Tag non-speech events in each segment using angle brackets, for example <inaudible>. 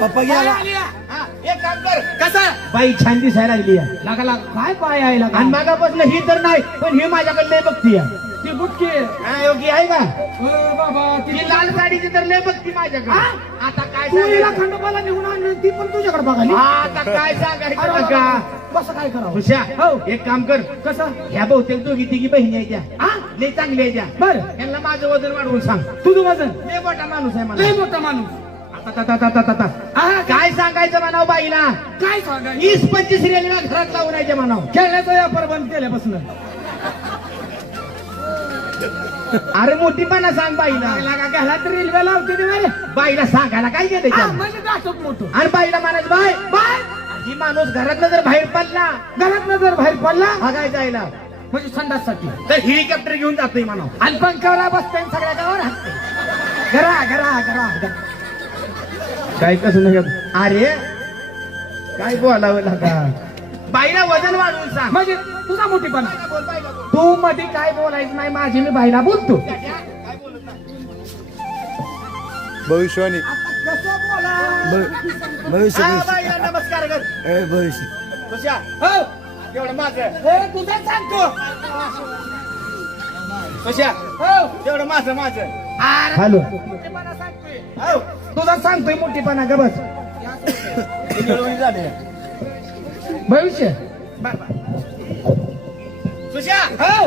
पप्पा गेला हा, एक काम कर. कसं? बाई छान दिसायला लागली आहे. लागा लाग. काय पाय आहे लागा? आणि मागापासून ही तर नाही पण ही माझ्याकडे लय बघती. ती बुटकी हा, योगी आहे का? बाबा ती लाल साडीची तर लय बघती माझ्याकडे. हा? आता काय तू हिला सांगायचं? खंडोबाला निघून आणली ती पण तुझ्याकडे बघाली? हा, आता काय सांगायचं का कसं काय करावं? हुशा हो. एक काम कर. कसं? ह्या बहुतेक दोघी तिघी बहिणी आहेत त्या. हा लय चांगली आहे त्या. बर. यांना माझं वजन वाढवून सांग. तुझं वजन? लय मोठा माणूस आहे लय मला मोठा माणूस. आता, आता, आता, आता, आता. काय सांगायचं म्हणाव बाईला? काय सांगाय वीस पंचवीस रेल्वे घरात लावून यायचे म्हणाव. खेळण्याचा व्यापार बंद केल्यापासून. अरे मोठीपणा सांग बाईला. घाला तर रेल्वे लावते बाईला सांगायला काय गेलं हा, त्याला? म्हणजे मोठं. आणि बाईला म्हणायचं बाय बाय. ही माणूस घरातनं जर बाहेर पडला घरात जर बाहेर पडला बघाय जायला म्हणजे संडाससाठी. तर हेलिकॉप्टर घेऊन जातोय म्हणाव आणि पंखावर बसते सगळ्या गावावर हसते घरा घरा घरा. काय कसं नाही? अरे. काय बोलावं लागा बाईला वजन वाढवून सांग. म्हणजे तुझा मोठीपणा. तू मध्ये काय बोलायचं नाही माझी मी बाईला बोलतो. काय बोलत नाही. भविष्यवाणी. भविष्य नमस्कार कर. ए, भविष्य. तुझ्या हो, एवढं माझं हे तुझं सांगतो तुझ्या हो. माझं हॅलो. हो. तुझा सांगतोय मोठीपणा ग बस. झाले. भविष्य. तुझ्या हो.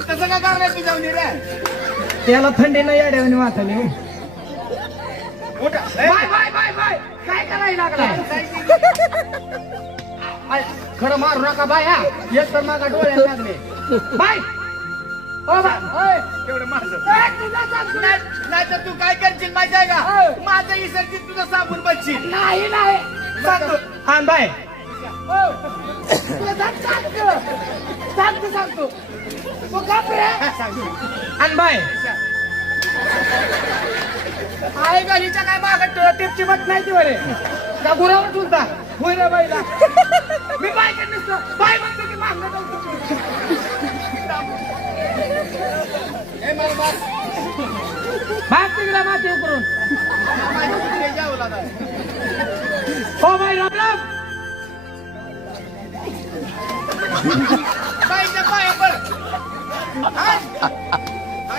कसं काय करणार तुझ्या रे? त्याला थंडी नाही हो मोठा बाय बाय बाय बाय. काय करायला लागला? खरं मारू नका बाय हा. एक तर माझा डोळ्यात लागले. बाय. ओ बाय ओय. तेवढं माझं. सांगतो. नाही तर तू काय करशील माहिती आहे का? हो. माझं इसरतील तुझं साबून बसशील नाही नाही. सांगतो हा बाय. हो. सांगतो सांगतो सांगतो तू गप रे. आणि बाय. आहे का हिच्या काय मागत टिपची मत नाही ती बरे का गुरावर ठुलता होय रे बाईला. मी बाय करत नसतो बाय म्हणतो की मागणं भाग तिकडे माती उकरून. हो बाई राम राम. बाईच्या पाया पड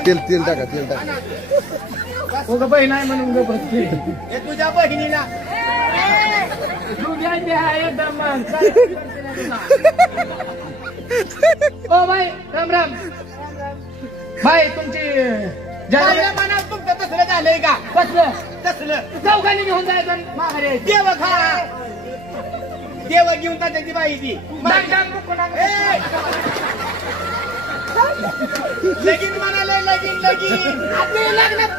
तेल तेल टाका तेल टाका. ग बहीण आहे म्हणून ग बसते हे तुझ्या बहिणीला. O by Ram Ram. बाई तुमची म्हणा तुमचं तसलं झालंय का? बसलं तसलं. चौघांनी घेऊन जायचं माघारी. देव खा. देव घेऊन का त्याची बाई ती लगीन म्हणाले लगीन लगीन. आपली लग्नात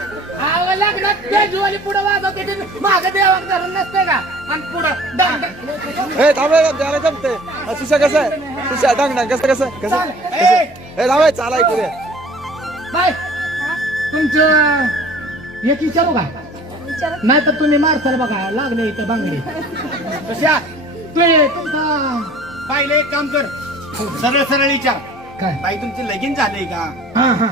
अहो, लग्नात ते जुवाली पुढं वाजवते ते मागं देवाक धरून नसते का? आणि पुढं डांग. ए थांबे त्याला जमते सुशा कसं आहे? सुशा डांग डांग कसं कसं कसं? ए थांबे चाला ऐकू दे. बाय. तुमचं एक विचारू का? नाही तर तुम्ही मारसाल बघा लागले इथं बांगडी. कशा ते तुमचा बाईला एक काम कर. सरळ सरळ विचार. काय? बाई तुमचं लगीन झालंय का? हा हा.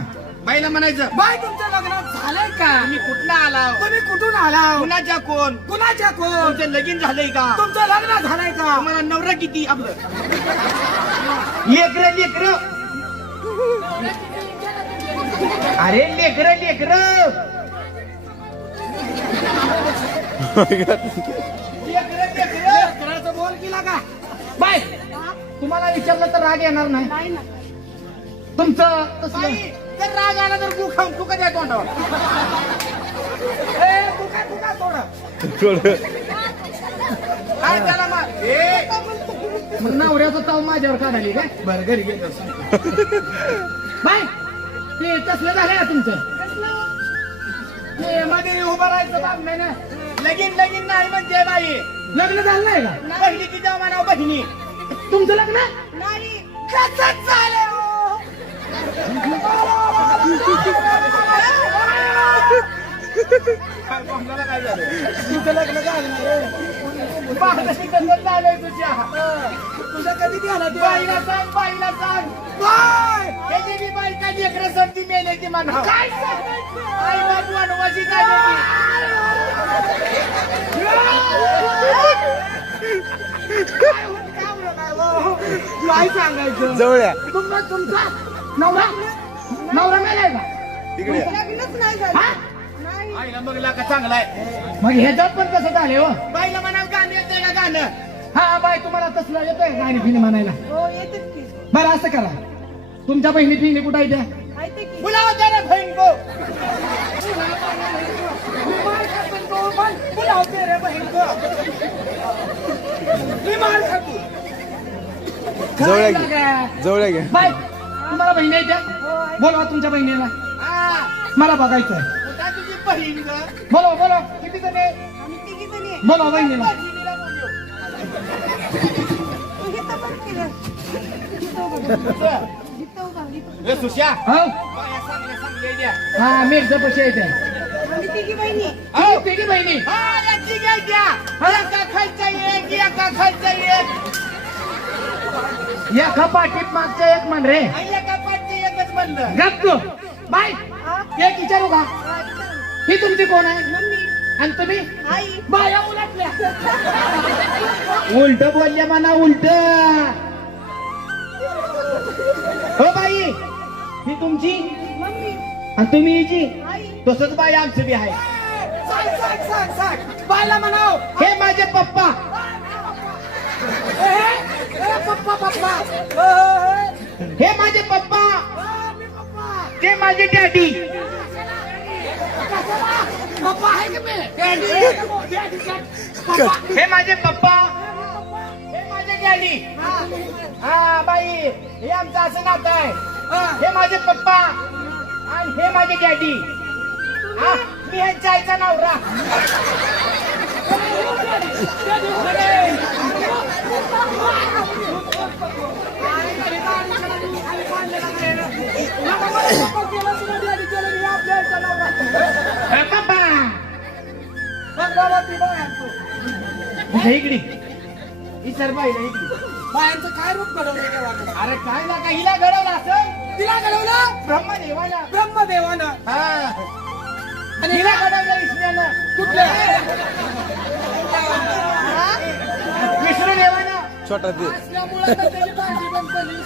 बाईला म्हणायचं बाय तुमचं लग्न झालंय का? तुम्ही कुठला आला तुम्ही कुठून आला कुणाच्या कोण? कुणाच्या कोण? तुमचं लगीन झालंय का? तुमचं लग्न झालंय का? तुम्हाला नवरा किती? आपलं. लेकर लेकर. अरे लेकर लेकर. बोल केला का बाय तुम्हाला विचारलं तर राग येणार नाही. तुमचं तसलं जर राग आला तर तू खाऊन तू कधी तोंडावर. ए, काय थोडं. त्याला ए, मग नवऱ्याचं ताव माझ्यावर काढाली काय? बरं घरी गेलो बाय ते तसलं झालंय का तुमचं? ते मध्ये उभं राहायचं बाब नाही ना. लगीन लगीन नाही म्हणजे बाई. लग्न झालं नाही का? बहिणी किती म्हणाव बहिणी. तुमचं लग्न? नाही कसं झालं हो? काय बोंबाला काय झालं? तुझं लग्न झालं तुझ्या? कधी झालं बाईला सांग बाईला सांग. बाय! त्याची बी बाई काय लेकरं संधी मेले ती म्हणा काय आई झालेली. काय सांगायचं? जवळ या. तुमचा तुमचा नवरा नवरा मेलाय का. लग्नच नाही झालं. आईला मग लाका चांगला आहे. मग ह्याच्यात पण कसं झाले हो? बाईला म्हणा गाणं येतंय का गाणं? हा बाय तुम्हाला तसलं येतोय गाणी फिणी म्हणायला? हो येतेच की. बरं असं करा. तुमच्या बहिणी फिणी कुठं आहे त्या? ऐकते की? बुलावा जरा बहीण को तेरे. जवळ? जवळ बाय तुम्हाला बहिणी आहे त्या? हो. बोलवा तुमच्या बहिणीला. हा. मला बघायचं आहे आता तुझी बहीण ग बोलवा बोलवा किती जण आहे? आम्ही तिघी जणी आहे. बोलवा बहिणीला बोलव. तू इथं बघ केलं. इथं उभा. इथं उभा, इथं. ए सुश्या हो बाया चांगल्या चांगल्या द्या हा आम्ही तिघी बहिणी. तिघी तिघी बहिणी हा याची घ्या द्या एका खायचा एक एका खायचा एक एका पाठीत मागच्या एक म्हण रे आणि एका पाठची एकच म्हणलं गप तू बाय हा? एक विचारू का हा, इथं. ही तुमची कोण आहे? मम्मी. आणि तुम्ही? आई. बाया उलटल्या. उलट बोलल्या म्हणा उलट. हो बाई ही तुमची? मम्मी. आणि तुम्ही हिची? तसंच बाई आमचं बी आहे. बायला म्हणाव. हे माझे पप्पा. पप्पा पप्पा. हे माझे पप्पा. ते माझे डॅडी. पप्पा आहे की मी? हे माझे पप्पा हे माझे डॅडी हा बाई हे आमचं असं नातं आहे हे माझे पप्पा आणि हे माझे डॅडी हा मी ह्यांच्या आईचा नवरा पप्पा इकडे ही सर बाईला इकडे. बायांचं काय रूप घडवलं देवानं अरे काय ना काय हिला घडवलं असं? तिला घडवलं? ब्रह्मदेवाला. ब्रह्मदेवानं. हा. आणि हिला घडवलं विष्णूनं. कुठलं? विष्णू देवानं छोटा ते असल्यामुळं त्याची बंद झाली.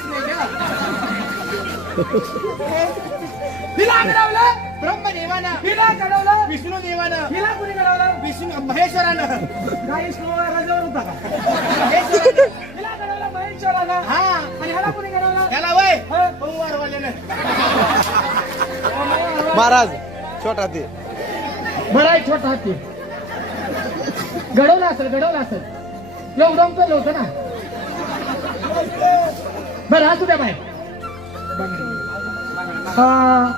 <laughs> हिला घडवलं. ब्रह्मदेवानं. तिला घडवलं. विष्णू देवानं तिला कुणी घडवलं? विष्णू महेश्वरानं. काही रजेवर होता का महेश्वरानं. घडवलं महेश्वरानं. हा. आणि ह्याला कुणी घडवलं? त्याला वय. महाराज छोटा ते बरं आहे छोटा हत्ती घडवलं असेल घडवलं असेल. एवढं केलं होतं ना. बरं असू द्या बाय